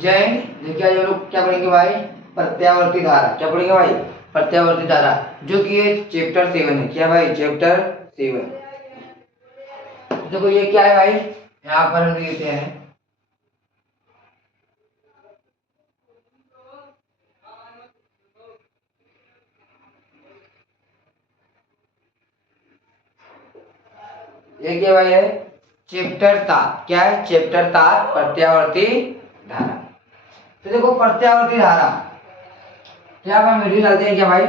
जैन देखिए आज हम लोग क्या पढ़ेंगे भाई, प्रत्यावर्ती धारा। क्या पढ़ेंगे भाई, प्रत्यावर्ती धारा, जो कि ये चैप्टर 7 है। क्या भाई, चैप्टर 7। देखो ये क्या है भाई, यहाँ पर हम लिखते हैं ये क्या भाई है, चैप्टर 7। क्या है, चैप्टर 7 प्रत्यावर्ती धारा। तो देखो प्रत्यावर्ती धारा क्या हम वीडियो डालते हैं क्या भाई,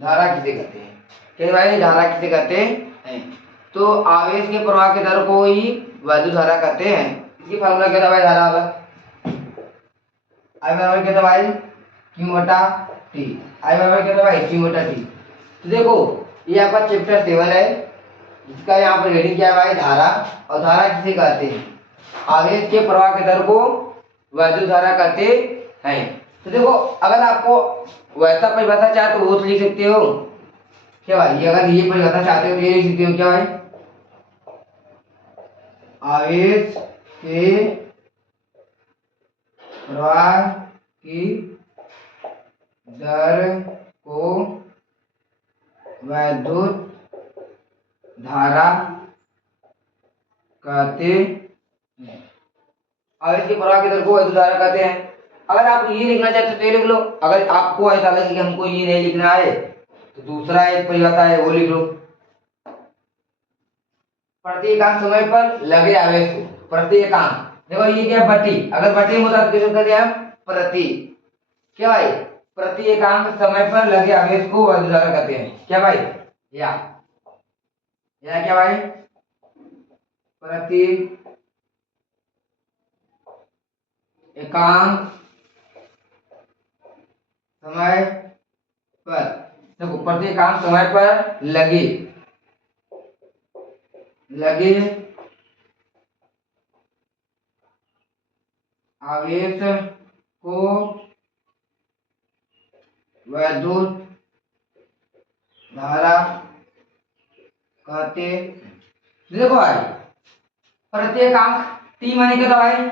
धारा किसे कहते हैं, क्या भाई धारा किसे कहते हैं। तो आवेश के प्रवाह के दर को ही वैद्युत धारा कहते हैं। इसकी फार्मूला क्या था भाई, धारा वाला आई बराबर क्या था भाई, क्यू बटा टी। आई बराबर क्या था भाई, क्यू बटा टी। तो देखो ये आपका चैप्टर 7 है, जिसका यहाँ पर हेडिंग क्या है भाई, धारा। और धारा किसे कहते हैं, आवेश के प्रवाह के दर को वैद्युत धारा कहते हैं। तो देखो अगर आपको वैसा परिभाषा चाहे तो वो तो लिख सकते हो क्या भाई, ये अगर ये परिभाषा चाहते हो तो ये लिख सकते हो क्या भाई, आवेश के प्रवाह की दर को वैद्युत धारा कहते हैं। आवेश के प्रवाह की दर को वैद्युत धारा कहते हैं। अगर आप ये लिखना चाहते हो तो ये लिख लो, अगर आपको ऐसा लगे कि हमको ये नहीं लिखना है तो दूसरा एक परिभाषा है वो लिख लो, प्रति एकांक समय पर लगे आवेश को। प्रति एकांक देखो ये क्या है, बटी, अगर बटी में होता तो किसको कहते हैं हम, प्रति। क्या भाई, प्रति एकांक समय पर लगे आवेश को वैद्युत धारा कहते हैं। क्या भाई, या क्या भाई, प्रति एकांक समय पर, देखो प्रति एकांक समय पर लगे आवेश को वैद्युत धारा कहते। देखो भाई प्रति एकांक टी माने क्या था भाई,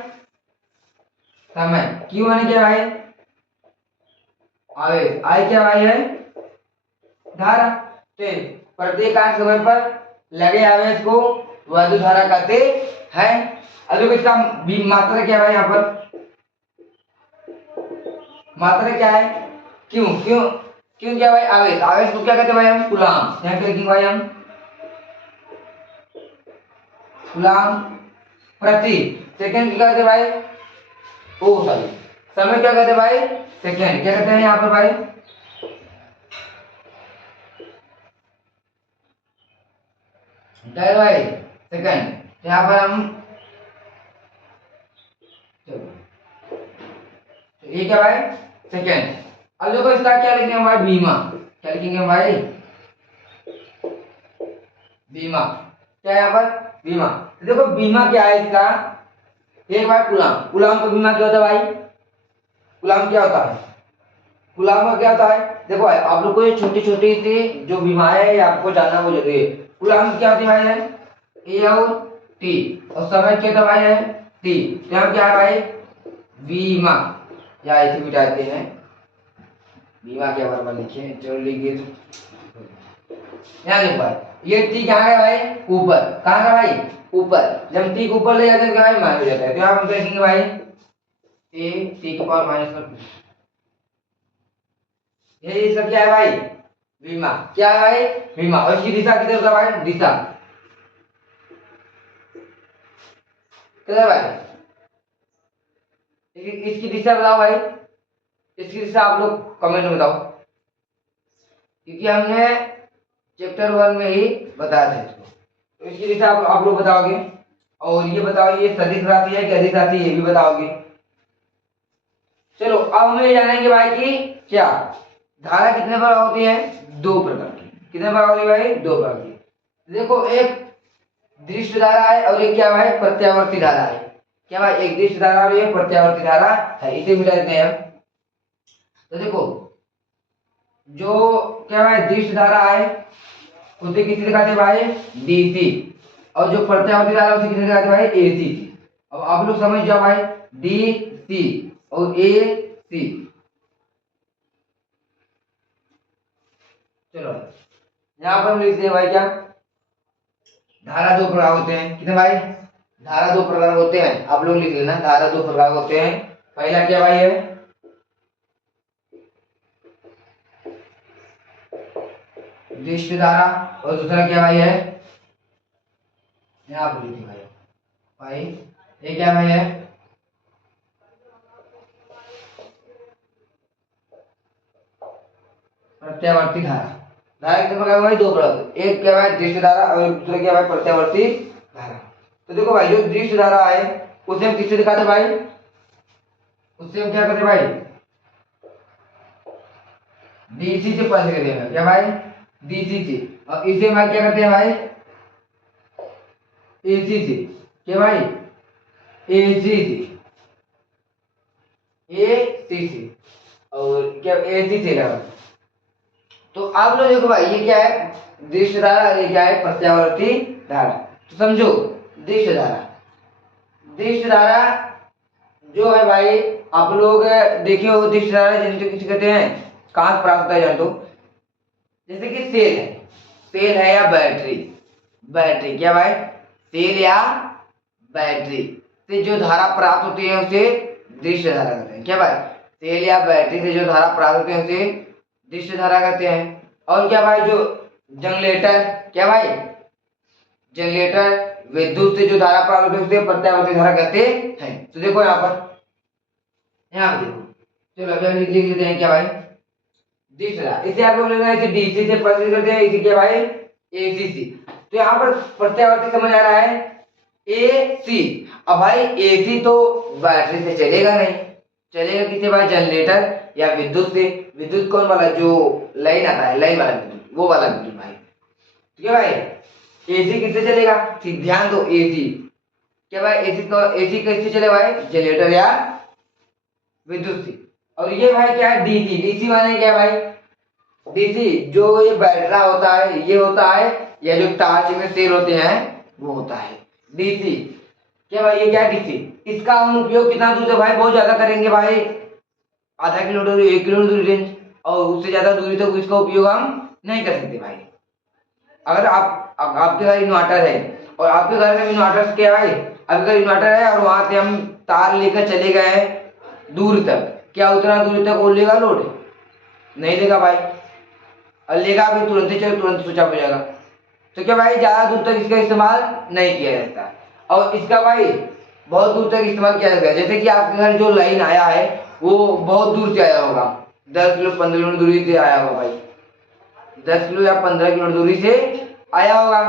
समय, क्यू माने क्या भाई, आवेश, आई क्या भाई है, धारा। तो प्रति एकांक समय पर लगे आवेश को वैद्युत धारा कहते हैं। अब देखो इसका मात्रा क्या है भाई, यहाँ पर मात्रा क्या है, क्यों क्यों क्यों क्या भाई, आवेश, आवेश को क्या कहते हैं भाई हम, कूलाम। यहाँ लिखेंगे भाई हम कूलाम प्रति सेकंड क्या कहते हैं भाई, ओ सॉरी समय क्या कहते हैं भाई, सेकंड। क्या कहते हैं यहाँ पर भाई, क्या है भाई, सेकंड। यहाँ पर हम ये क्या भाई, सेकंड। अब देखो इसका क्या लिखेंगे भाई, बीमा। क्या लिखेंगे भाई, बीमा। क्या है यहाँ पर, बीमा। तो देखो बीमा क्या है इसका, एक बार गुलाम, गुलाम का बीमा क्या होता है भाई, गुलाम क्या होता है, गुलाम का क्या होता है। देखो भाई आप लोग को ये छोटी छोटी सी जो बीमाएं है आपको जानना वो जरूरी है। गुलाम क्या होती है भाई, है ए और टी, और समय क्या होता भाई है टी। तो यहाँ क्या है भाई, बीमा, या ऐसे बिठाते हैं बीमा के बारे में लिखे, चलो लिखिए तो यहाँ देखो भाई, ये टी कहाँ है भाई, ऊपर, कहाँ है भाई, ऊपर। जब टी को ऊपर ले जाते हैं तो भाई माइनस हो जाता है। तो यहाँ हम देखेंगे भाई ए टी की पावर -1, ये इसका क्या है भाई, बीमा। क्या है भाई, बीमा। और इसकी दिशा किधर होता है भाई, दिशा किधर भाई, इसकी दिशा बताओ भाई, इसकी दिशा आप लोग कमेंट में बताओ, क्योंकि हमने चैप्टर 1 में ही बताया था इसको। तो इसकी दिशा आप लोग बताओगे, और ये बताओ ये सदिश राशि है कि अदिश राशि, ये भी बताओगे। चलो अब हमें जानेंगे भाई कि क्या धारा कितने प्रकार होती है, 2 प्रकार की। कितने प्रकार होती है भाई, 2 प्रकार की। देखो एक दृश्य धारा है और एक क्या भाई, प्रत्यावर्ती धारा है। क्या भाई, एक दृश्य धारा और एक प्रत्यावर्ती धारा है, इसे मिटा देते हैं हम। तो देखो जो क्या भाई दृश्य धारा है उसे किसी दिखाते भाई, डीसी, और जो प्रत्यावर्ती धारा उसे किसी दिखाते भाई, एसी। अब आप लोग समझ जाओ भाई, डी सी और ए सी। चलो यहाँ पर हम लिखते हैं भाई क्या, धारा दो प्रकार होते हैं। कितने भाई, धारा दो प्रकार होते हैं, आप लोग लिख लेना, धारा दो प्रकार होते हैं। पहला क्या भाई है, दृष्ट धारा, और दूसरा क्या भाई है, यहाँ पर लिखिए भाई, भाई ये क्या भाई है, प्रत्यावर्ती धारा। धारा कितने प्रकार भाई, दो प्रकार, एक क्या भाई दृष्ट धारा और दूसरा क्या भाई प्रत्यावर्ती धारा। तो देखो भाई, जो दृष्ट धारा है उसे हम किससे दिखाते भाई, उससे हम क्या करते भाई, डीसी से पढ़ के देगा क्या भाई, डीसी से। और इसे भाई क्या करते हैं भाई, एसी से, क्या भाई, एसी से, एसी से, और क्या एसी से लगा। तो आप लोग देखो भाई, ये क्या है दृष्ट धारा, ये क्या है प्रत्यावर्ती धारा। तो समझो, दृष्ट धारा, दृष्ट धारा जो है भाई, आप लोग देखे हो दृष्ट धारा जिनको किसी कहते हैं, कहाँ से प्राप्त होता है जान तो, जैसे कि सेल है, सेल है या बैटरी, बैटरी क्या भाई, सेल या बैटरी से जो धारा प्राप्त होती है उसे दृष्ट धारा कहते हैं। क्या भाई, सेल या बैटरी से जो धारा प्राप्त होती है उसे दृष्ट धारा कहते हैं। और क्या भाई, जो जनरेटर, क्या भाई, जनरेटर विद्युत से जो धारा प्राप्त होती है उसे प्रत्यावर्ती धारा कहते हैं। तो देखो यहाँ पर, यहाँ पर देखो, चलो अभी हम लिख लेते हैं क्या भाई, दृष्ट धारा, इसे आप लोग लेना है डीसी से परिवर्तित करते हैं, इसे क्या भाई, एसी से। तो यहाँ पर प्रत्यावर्ती समझ आ रहा है, एसी। अब भाई एसी तो बैटरी से चलेगा नहीं, चलेगा किससे भाई, जनरेटर या विद्युत से। विद्युत कौन वाला, जो लाइन आता है, लाइन वाला विद्युत, वो वाला विद्युत भाई, ठीक है भाई। एसी किससे चलेगा, ध्यान दो, एसी क्या भाई, एसी को, एसी किससे चले भाई, जनरेटर या विद्युत से। और ये भाई क्या है, डीसी, डीसी माने क्या भाई, डीसी जो ये बैटरा होता है, ये होता है, या जो टार्च में सेल होते हैं वो होता है डीसी। क्या भाई, ये क्या है डीसी। इसका हम उपयोग कितना दूर से भाई, बहुत ज्यादा करेंगे भाई, आधा किलोमीटर, 1 किलोमीटर दूरी रेंज, और उससे ज्यादा दूरी तक इसका उपयोग हम नहीं कर सकते भाई। अगर आपके घर इन्वर्टर है, और आपके घर में इन्वर्टर क्या है भाई, अगर इन्वर्टर है और वहां से हम तार लेकर चले गए दूर तक, क्या उतना दूर तक वो लेगा लोड, नहीं लेगा भाई, और लेगा भी तुरंत ही, चलो तुरंत स्विच ऑफ हो जाएगा। तो क्या भाई, ज्यादा दूर तक इसका इस्तेमाल नहीं किया जाता, और इसका भाई बहुत दूर तक इस्तेमाल किया जाता है। जैसे कि आपके घर जो लाइन आया है वो बहुत दूर से आया होगा, 10 किलो 15 किलोमीटर दूरी से आया होगा भाई, 10 किलो या 15 किलोमीटर दूरी से आया होगा,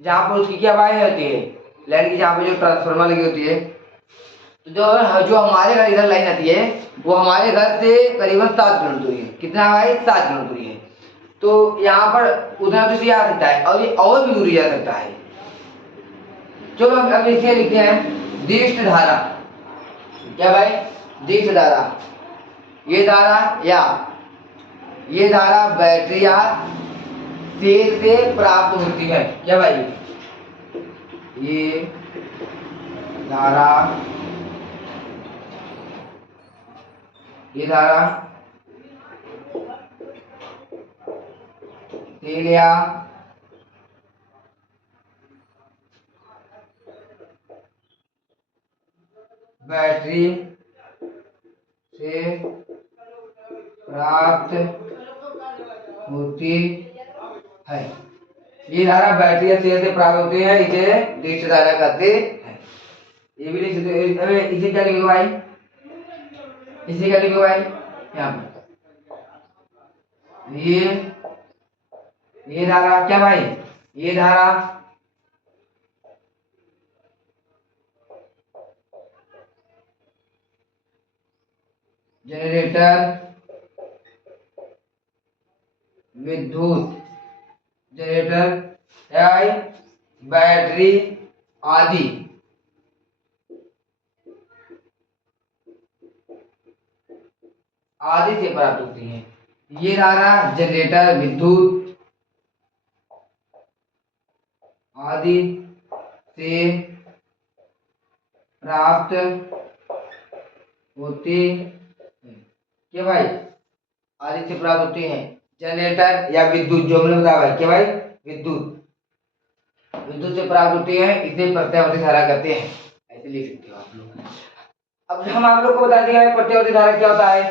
जहाँ पर उसकी क्या भाई होती है, लाइन की, जहाँ पे जो ट्रांसफार्मर लगी होती है। तो जो हमारे घर इधर लाइन आती है वो हमारे घर से करीबन 7 किलोमीटर दूरी है। कितना भाई, 7 किलोमीटर दूरी है। तो यहाँ पर उतना दूरी आ सकता है, और ये और भी दूरी जा सकता है। चलो अब इसे लिखते हैं दृष्ट धारा। क्या भाई, दृष्ट धारा, ये धारा या ये धारा बैटरी या सेल से प्राप्त होती है। क्या भाई, ये धारा, ये धारा सेल या बैटरी से प्राप्त होती है। ये धारा बैटरी या सेल से प्राप्त होती है, इसे दृष्ट धारा कहते हैं। ये भी लिख सकते हो। अबे इसे क्या लिखो भाई, इसे क्या लिखो भाई, यहाँ पर ये धारा, क्या भाई, ये धारा जनरेटर विद्युत, जनरेटर भाई बैटरी आदि आदि से प्राप्त होती है। ये धारा जनरेटर विद्युत आदि से प्राप्त होती है। क्या भाई? आदि से प्राप्त होती है जनरेटर या विद्युत, जो हमने बताया भाई। क्या भाई? विद्युत, विद्युत से प्राप्त होती है, इसे प्रत्यावर्ती धारा कहते हैं। ऐसे लिख सकते हो आप लोग। अब हम आप लोग को बता दिया है प्रत्यावर्ती धारा क्या होता है।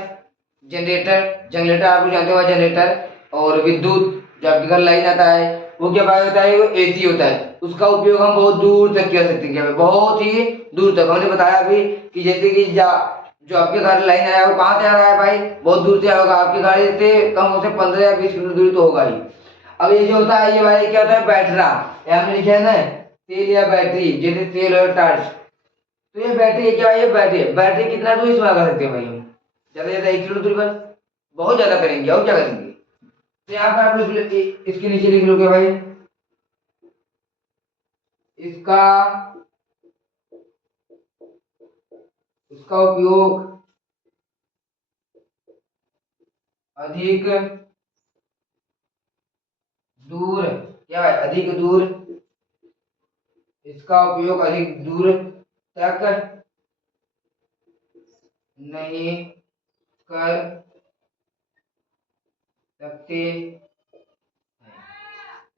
जनरेटर, जनरेटर आप लोग जानते हो जनरेटर, और विद्युत जो आपके घर लाइन आता है वो क्या भाई होता है? वो एसी होता है। उसका उपयोग हम बहुत दूर तक कर सकते हैं। क्या भाई? बहुत ही दूर तक। हमने बताया अभी कि जैसे कि जो आपके घर लाइन आया वो कहाँ से आ रहा है भाई? बहुत दूर से आया होगा। आपके घर से कम से 15 या 20 किलोमीटर दूरी तो होगा ही। अब ये जो होता है ये भाई क्या होता है? बैटरा, यहाँ हमने लिखा है ना तेल या बैटरी, जैसे तेल और टार्च। तो ये बैटरी है। क्या भाई? ये बैटरी है। बैटरी कितना दूर इस्तेमाल कर सकते हैं भाई हम? ज्यादा से ज्यादा 1 किलोमीटर दूरी पर। बहुत ज्यादा करेंगे और क्या करेंगे? तो यहाँ पर आप लोग इसके नीचे लिख लो क्या भाई? इसका इसका उपयोग अधिक दूर, क्या भाई? अधिक दूर, इसका उपयोग अधिक दूर तक नहीं कर सकते।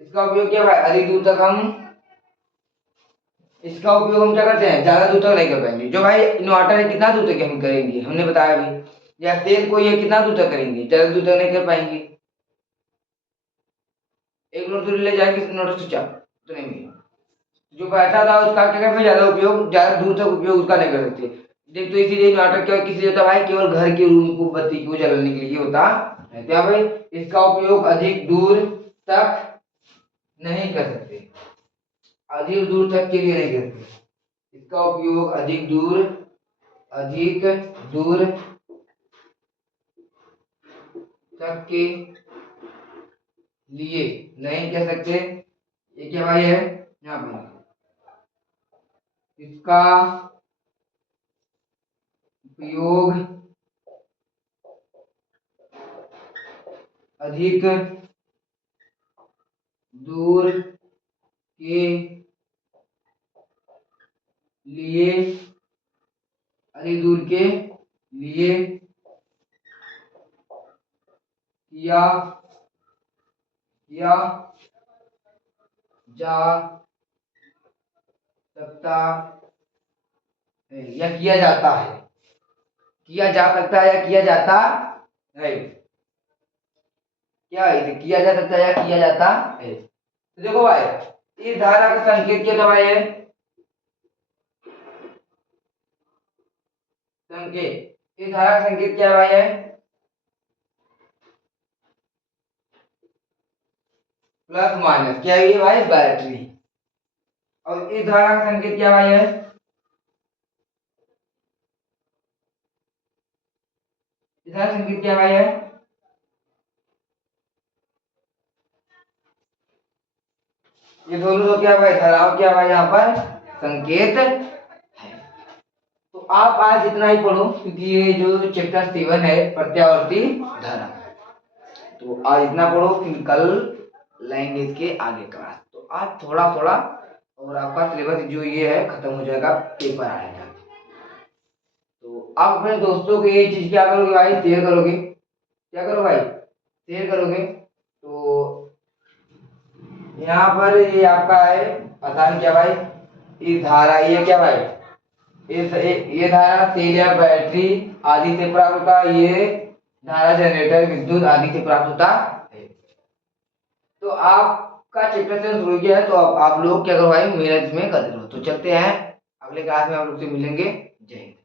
इसका उपयोग क्या भाई? अधिक दूर तक हम इसका उपयोग हम क्या करते हैं? ज्यादा दूर तक नहीं कर पाएंगे। जो भाई इन्वर्टर है कितना दूर तक हम करेंगे? हमने बताया अभी। या सेल कोई है कितना दूर तक करेंगे? ज्यादा दूर तक नहीं कर पाएंगे। 1 किलोमीटर दूर ले जाएंगे इन्वर्टर स्विच ऑफ तो नहीं मिलेगा। जो बैठा था उसका क्या करते? ज्यादा उपयोग, ज्यादा दूर तक उपयोग उसका नहीं कर सकते। देख तो इसीलिए इन्वर्टर क्या किस लिए होता है भाई? केवल घर के रूम को बत्ती को जलाने के लिए होता है। क्या भाई? इसका उपयोग अधिक दूर तक नहीं कर सकते। अधिक दूर तक के लिए नहीं करते। इसका उपयोग अधिक दूर तक के लिए नहीं कह सकते। ये क्या भाई है? यहाँ पर इसका उपयोग अधिक दूर के लिए, अधिक दूर के लिए किया जा सकता है या किया जाता है। किया जा सकता है या किया जाता है। क्या है? किया जा सकता है या किया जाता है। तो देखो भाई, इस धारा का संकेत क्या था भाई? है संकेत। इस धारा का संकेत क्या है भाई? है प्लस माइनस। क्या है ये भाई? बैटरी। और इस धारा का संकेत क्या भाई? है इस धारा का संकेत क्या भाई? है ये दोनों तो क्या भाई? धाराओं क्या भाई? यहाँ पर संकेत है। तो आप आज इतना ही पढ़ो, क्योंकि ये जो चैप्टर 7 है प्रत्यावर्ती धारा, तो आज इतना पढ़ो, फिर कल लेंगे इसके आगे क्लास। तो आज थोड़ा थोड़ा और आपका सिलेबस जो ये है खत्म हो जाएगा, पेपर आएगा। तो आप अपने दोस्तों को ये चीज क्या करोगे भाई? शेयर करोगे। क्या करो भाई? शेयर करोगे। तो यहाँ पर ये आपका है आसान। क्या भाई? इस धारा, ये क्या भाई? ये धारा तेल या बैटरी आदि से प्राप्त होता है। ये धारा जनरेटर विद्युत आदि से प्राप्त होता है। तो आपका चैप्टर से शुरू किया है, तो आप लोग क्या करो भाई? मेहनत इसमें करते रहो। तो चलते हैं अगले क्लास में, आप लोग से मिलेंगे। जय हिंद।